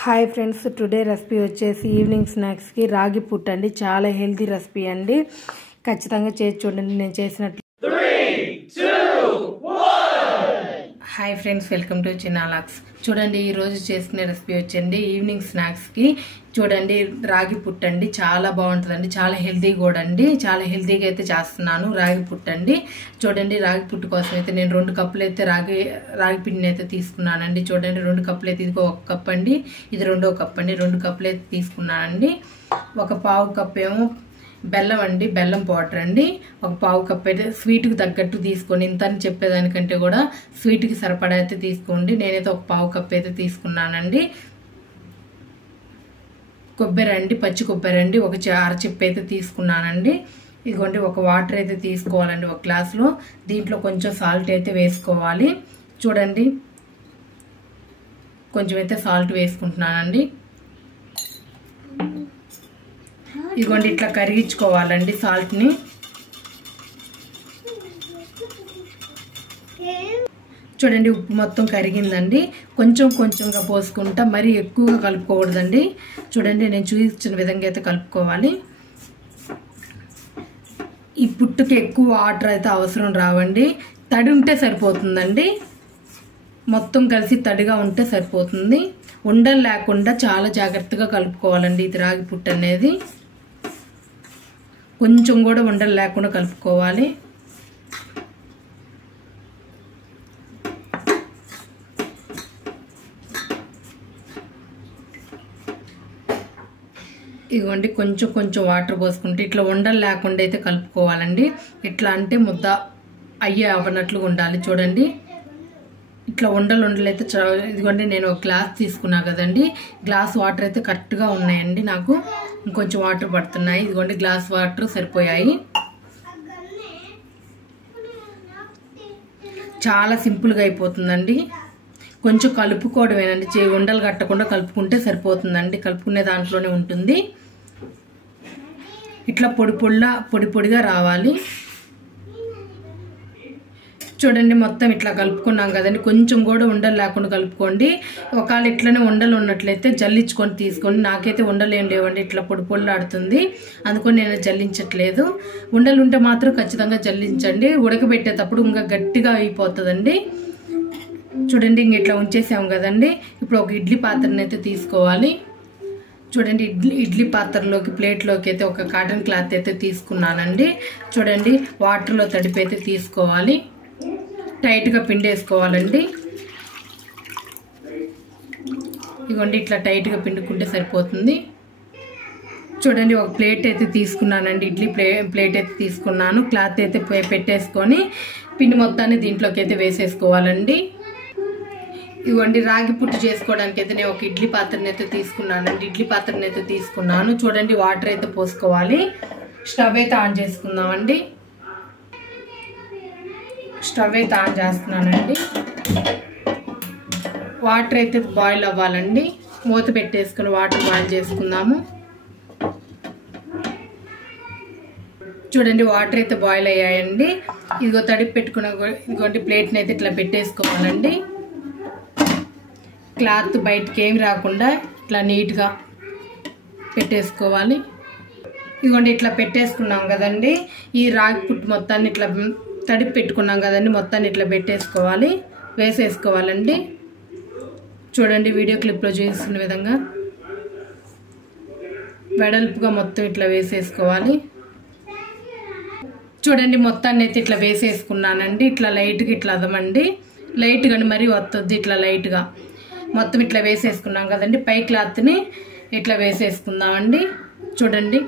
Hi friends, today recipe వచ్చేసి evening స్నాక్స్కి రాగి put అండి. చాలా హెల్తీ రెసిపీ అండి. ఖచ్చితంగా చేసి చూడండి నేను చేసినట్లు. హాయ్ ఫ్రెండ్స్, వెల్కమ్ టు చిన్నాలాక్స్. చూడండి ఈరోజు చేసుకునే రెసిపీ వచ్చండి ఈవినింగ్ స్నాక్స్కి. చూడండి రాగి పుట్ అండి, చాలా బాగుంటుందండి, చాలా హెల్తీ కూడా అండి. చాలా హెల్తీగా అయితే చేస్తున్నాను రాగి పుట్ అండి. చూడండి రాగి పుట్టు కోసం అయితే నేను 2 కప్పులు అయితే రాగి పిండిని అయితే తీసుకున్నానండి. చూడండి 2 కప్పులు అయితే, ఇదిగో 1 కప్ అండి, ఇది 2వ కప్ అండి. 2 కప్పులు అయితే తీసుకున్నానండి. 1/4 కప్ ఏమో బెల్లం అండి, బెల్లం పౌడర్ అండి. 1/4 కప్ అయితే స్వీట్కి తగ్గట్టు తీసుకోండి. ఇంత అని చెప్పేదానికంటే కూడా స్వీట్కి సరిపడా అయితే తీసుకోండి. నేనైతే 1/4 కప్ అయితే తీసుకున్నానండి. కొబ్బరి అండి, పచ్చి కొబ్బరి అండి, 1 అరచిప్ప అయితే తీసుకున్నానండి. ఇదిగోండి 1 వాటర్ అయితే తీసుకోవాలండి 1 గ్లాసులో. దీంట్లో కొంచెం సాల్ట్ అయితే వేసుకోవాలి. చూడండి కొంచెం అయితే సాల్ట్ వేసుకుంటున్నానండి. ఇదిగోండి ఇట్లా కరిగించుకోవాలండి సాల్ట్ని. చూడండి ఉప్పు మొత్తం కరిగిందండి. కొంచెం కొంచెంగా పోసుకుంటా, మరీ ఎక్కువగా కలుపుకోకూడదండి. చూడండి నేను చూపించిన విధంగా అయితే కలుపుకోవాలి. ఈ పుట్టుకి ఎక్కువ వాటర్ అయితే అవసరం రావండి, తడి ఉంటే సరిపోతుందండి. మొత్తం కలిసి తడిగా ఉంటే సరిపోతుంది. ఉండలు లేకుండా చాలా జాగ్రత్తగా కలుపుకోవాలండి ఇది రాగి పుట్టు అనేది. కొంచెం కూడా ఉండలు లేకుండా కలుపుకోవాలి. ఇదిగోండి కొంచెం కొంచెం వాటర్ పోసుకుంటే ఇట్లా ఉండలు లేకుండా అయితే కలుపుకోవాలండి. ఇట్లా అంటే ముద్ద అవ్వనట్లుగా ఉండాలి. చూడండి ఇట్లా ఉండలు అయితే ఇదిగోండి నేను 1 గ్లాస్ తీసుకున్నా కదండి. గ్లాస్ వాటర్ అయితే కరెక్ట్గా ఉన్నాయండి. నాకు ఇంకొంచెం వాటర్ పడుతున్నాయి. ఇదిగోండి గ్లాస్ వాటర్ సరిపోయాయి. చాలా సింపుల్గా అయిపోతుందండి. కొంచెం కలుపుకోవడమేనండి, ఉండలు కట్టకుండా కలుపుకుంటే సరిపోతుందండి. కలుపుకునే దాంట్లోనే ఉంటుంది. ఇట్లా పొడి పొడిగా రావాలి. చూడండి మొత్తం ఇట్లా కలుపుకున్నాం కదండి. కొంచెం కూడా ఉండలు లేకుండా కలుపుకోండి. ఒకవేళ ఇట్లనే ఉండలు ఉన్నట్లయితే జల్లించుకొని తీసుకోండి. నాకైతే ఉండలు ఏం లేవండి, ఇట్లా పొడిలాడుతుంది, అందుకని నేను జల్లించట్లేదు. ఉండలు ఉంటే మాత్రం ఖచ్చితంగా జల్లించండి. ఉడకబెట్టేటప్పుడు ఇంకా గట్టిగా అయిపోతుందండి. చూడండి ఇంక ఇట్లా ఉంచేసాం కదండి. ఇప్పుడు ఒక ఇడ్లీ పాత్రను అయితే తీసుకోవాలి. చూడండి ఇడ్లీ పాత్రలోకి ప్లేట్లోకి అయితే ఒక కాటన్ క్లాత్ అయితే తీసుకున్నానండి. చూడండి వాటర్లో తడిపి అయితే తీసుకోవాలి. టైట్గా పిండేసుకోవాలండి. ఇదిగోండి ఇట్లా టైట్గా పిండుకుంటే సరిపోతుంది. చూడండి ఒక ప్లేట్ అయితే తీసుకున్నానండి, ఇడ్లీ ప్లేట్ అయితే తీసుకున్నాను. క్లాత్ అయితే పెట్టేసుకొని పిండి మొత్తాన్ని దీంట్లోకి అయితే వేసేసుకోవాలండి. ఇదిగోండి రాగి పుట్టు చేసుకోవడానికి అయితే నేను ఒక ఇడ్లీ పాత్రని అయితే తీసుకున్నానండి. ఇడ్లీ పాత్రని అయితే తీసుకున్నాను. చూడండి వాటర్ అయితే పోసుకోవాలి. స్టవ్ అయితే ఆన్ చేసుకుందామండి. స్టవ్ అయితే ఆన్ చేస్తున్నానండి. వాటర్ అయితే బాయిల్ అవ్వాలండి. మూత పెట్టేసుకుని వాటర్ బాయిల్ చేసుకుందాము. చూడండి వాటర్ అయితే బాయిల్ అయ్యాయండి. ఇదిగో తడిపి పెట్టుకున్న ఇదిగోండి ప్లేట్ని అయితే ఇట్లా పెట్టేసుకోవాలండి. క్లాత్ బయటకి ఏమి రాకుండా ఇట్లా నీట్గా పెట్టేసుకోవాలి. ఇదిగోండి ఇట్లా పెట్టేసుకున్నాం కదండి. ఈ రాగి పుట్టు మొత్తాన్ని ఇట్లా తడిపి పెట్టుకున్నాం కదండి, మొత్తాన్ని ఇట్లా పెట్టేసుకోవాలి, వేసేసుకోవాలండి. చూడండి వీడియో క్లిప్లో చూపిస్తున్న విధంగా వెడల్పుగా మొత్తం ఇట్లా వేసేసుకోవాలి. చూడండి మొత్తాన్ని అయితే ఇట్లా వేసేసుకున్నానండి. ఇట్లా లైట్గా ఇట్లా అదమండి, లైట్గా మరీ వస్తుంది. ఇట్లా లైట్గా మొత్తం ఇట్లా వేసేసుకున్నాం కదండి. పై క్లాత్ని ఇట్లా వేసేసుకుందామండి. చూడండి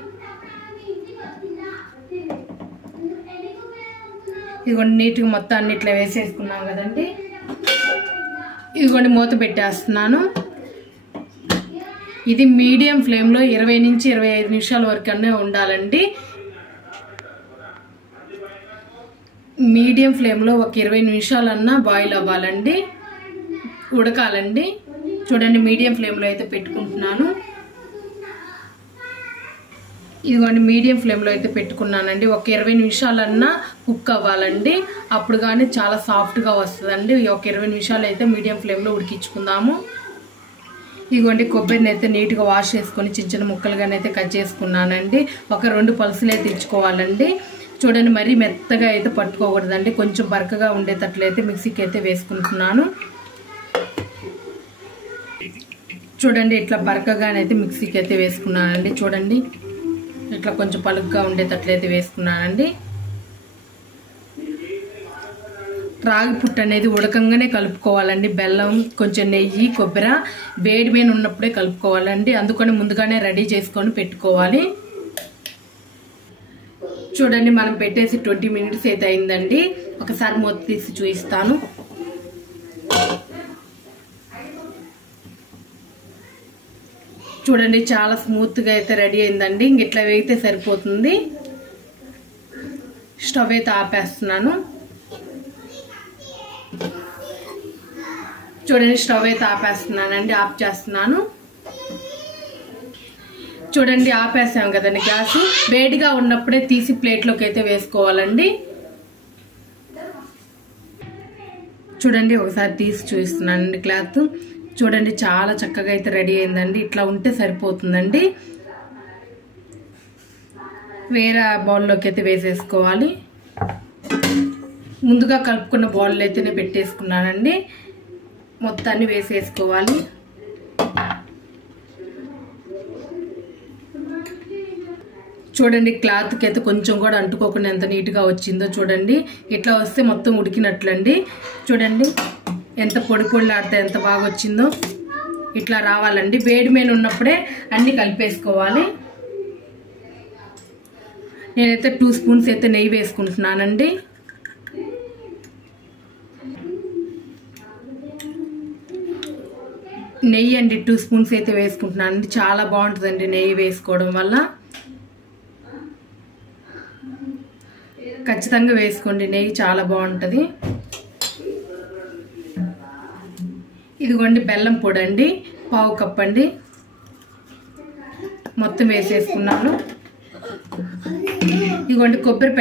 ఇదిగోండి నీట్గా మొత్తాన్ని ఇట్లా వేసేసుకున్నాం కదండి. ఇదిగోండి మూత పెట్టేస్తున్నాను. ఇది మీడియం ఫ్లేమ్లో 20 నుంచి 25 నిమిషాల వరకనే ఉండాలండి. మీడియం ఫ్లేమ్లో ఒక 20 నిమిషాలన్నా బాయిల్ అవ్వాలండి, ఉడకాలండి. చూడండి మీడియం ఫ్లేమ్లో అయితే పెట్టుకుంటున్నాను. ఇదిగోండి మీడియం ఫ్లేమ్లో అయితే పెట్టుకున్నానండి. ఒక 20 నిమిషాలన్నా కుక్ అవ్వాలండి, అప్పుడు కానీ చాలా సాఫ్ట్గా వస్తుందండి. ఒక 20 నిమిషాలు అయితే మీడియం ఫ్లేమ్లో ఉడికించుకుందాము. ఇదిగోండి కొబ్బరిని అయితే నీట్గా వాష్ చేసుకొని చిన్న చిన్న ముక్కలుగానైతే కట్ చేసుకున్నానండి. ఒక 2 పల్సులు అయితే ఇచ్చుకోవాలండి. చూడండి మరీ మెత్తగా అయితే పట్టుకోకూడదండి, కొంచెం బరకగా ఉండేటట్లయితే మిక్సీకి అయితే వేసుకుంటున్నాను. చూడండి ఇట్లా బరకగానైతే మిక్సీకి అయితే వేసుకున్నానండి. చూడండి ఇట్లా కొంచెం పలుగ్గా ఉండేటట్లయితే వేసుకున్నానండి. రాగి పుట్టు అనేది ఉడకంగానే కలుపుకోవాలండి. బెల్లం, కొంచెం నెయ్యి, కొబ్బరి వేడి మీద ఉన్నప్పుడే కలుపుకోవాలండి. అందుకని ముందుగానే రెడీ చేసుకొని పెట్టుకోవాలి. చూడండి మనం పెట్టేసి 20 మినిట్స్ అయితే అయిందండి. ఒకసారి మూత తీసి చూపిస్తాను. చూడండి చాలా స్మూత్గా అయితే రెడీ అయిందండి. ఇంక ఇట్లా వేగితే సరిపోతుంది. స్టవ్ అయితే ఆపేస్తున్నాను. చూడండి స్టవ్ అయితే ఆపేస్తున్నానండి, ఆఫ్ చేస్తున్నాను. చూడండి ఆపేసాం కదండి గ్యాస్. వేడిగా ఉన్నప్పుడే తీసి ప్లేట్లోకి అయితే వేసుకోవాలండి. చూడండి ఒకసారి తీసి చూపిస్తున్నానండి క్లాత్. చూడండి చాలా చక్కగా అయితే రెడీ అయిందండి. ఇట్లా ఉంటే సరిపోతుందండి. వేరే బౌల్లోకి అయితే వేసేసుకోవాలి. ముందుగా కలుపుకున్న బౌల్ అయితేనే పెట్టేసుకున్నానండి. మొత్తాన్ని వేసేసుకోవాలి. చూడండి క్లాత్కి అయితే కొంచెం కూడా అంటుకోకుండా ఎంత నీట్గా వచ్చిందో చూడండి. ఇట్లా వస్తే మొత్తం ఉడికినట్లండి. చూడండి ఎంత పొడి పొడిలాడితే ఎంత బాగా వచ్చిందో. ఇట్లా రావాలండి. వేడి మీద ఉన్నప్పుడే అన్ని కలిపేసుకోవాలి. నేనైతే 2 స్పూన్స్ అయితే నెయ్యి వేసుకుంటున్నానండి. నెయ్యి అండి 2 స్పూన్స్ అయితే వేసుకుంటున్నానండి. చాలా బాగుంటుందండి నెయ్యి వేసుకోవడం వల్ల. ఖచ్చితంగా వేసుకోండి, నెయ్యి చాలా బాగుంటుంది. ఇదిగోండి బెల్లం పొడి అండి, 1/2 కప్ అండి. మొత్తం వేసేసుకున్నాను. ఇదిగోండి కొబ్బరి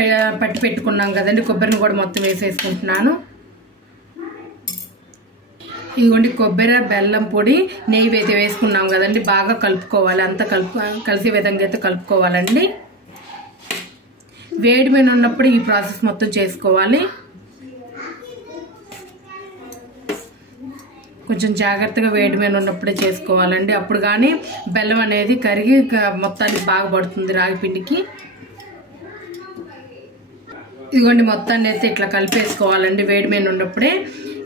పట్టి పెట్టుకున్నాం కదండి, కొబ్బరిని కూడా మొత్తం వేసేసుకుంటున్నాను. ఇదిగోండి కొబ్బరి, బెల్లం పొడి, నెయ్యి అయితే వేసుకున్నాం కదండి. బాగా కలుపుకోవాలి. అంతా కలిసే విధంగా అయితే కలుపుకోవాలండి. వేడి మీద ఉన్నప్పుడు ఈ ప్రాసెస్ మొత్తం చేసుకోవాలి. కొంచెం జాగ్రత్తగా వేడి మీద ఉన్నప్పుడే చేసుకోవాలండి. అప్పుడు కానీ బెల్లం అనేది కరిగి మొత్తానికి బాగా పడుతుంది రాగి పిండికి. ఇదిగోండి మొత్తాన్ని అయితే ఇట్లా కలిపేసుకోవాలండి వేడి మీద ఉన్నప్పుడే.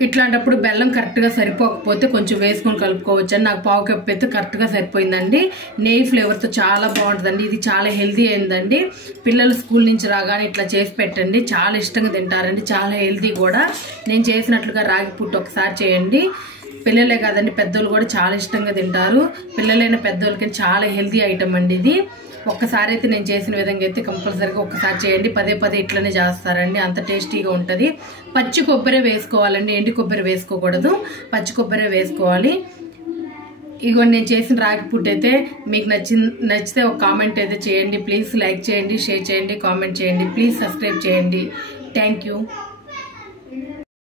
ఇట్లాంటప్పుడు బెల్లం కరెక్ట్గా సరిపోకపోతే కొంచెం వేసుకొని కలుపుకోవచ్చు అండి. నాకు 1/2 కప్ అయితే కరెక్ట్గా సరిపోయిందండి. నెయ్యి ఫ్లేవర్తో చాలా బాగుంటుందండి. ఇది చాలా హెల్తీ అయిందండి. పిల్లలు స్కూల్ నుంచి రాగానే ఇట్లా చేసి పెట్టండి, చాలా ఇష్టంగా తింటారండి. చాలా హెల్తీ కూడా. నేను చేసినట్లుగా రాగి పుట్టు ఒకసారి చేయండి. పిల్లలే కాదండి పెద్దోళ్ళు కూడా చాలా ఇష్టంగా తింటారు. పిల్లలైన పెద్దోళ్ళకి చాలా హెల్తీ ఐటమ్ అండి ఇది. ఒక్కసారి అయితే నేను చేసిన విధంగా అయితే కంపల్సరీగా ఒక్కసారి చేయండి. పదే ఇట్లనే చేస్తారండి, అంత టేస్టీగా ఉంటుంది. పచ్చి కొబ్బరి వేసుకోవాలండి, ఎండి కొబ్బరి వేసుకోకూడదు, పచ్చి కొబ్బరి వేసుకోవాలి. ఇదిగోండి నేను చేసిన రాగి పుట్టు అయితే మీకు నచ్చితే ఒక కామెంట్ అయితే చేయండి. ప్లీజ్ లైక్ చేయండి, షేర్ చేయండి, కామెంట్ చేయండి. ప్లీజ్ సబ్స్క్రైబ్ చేయండి. Thank you.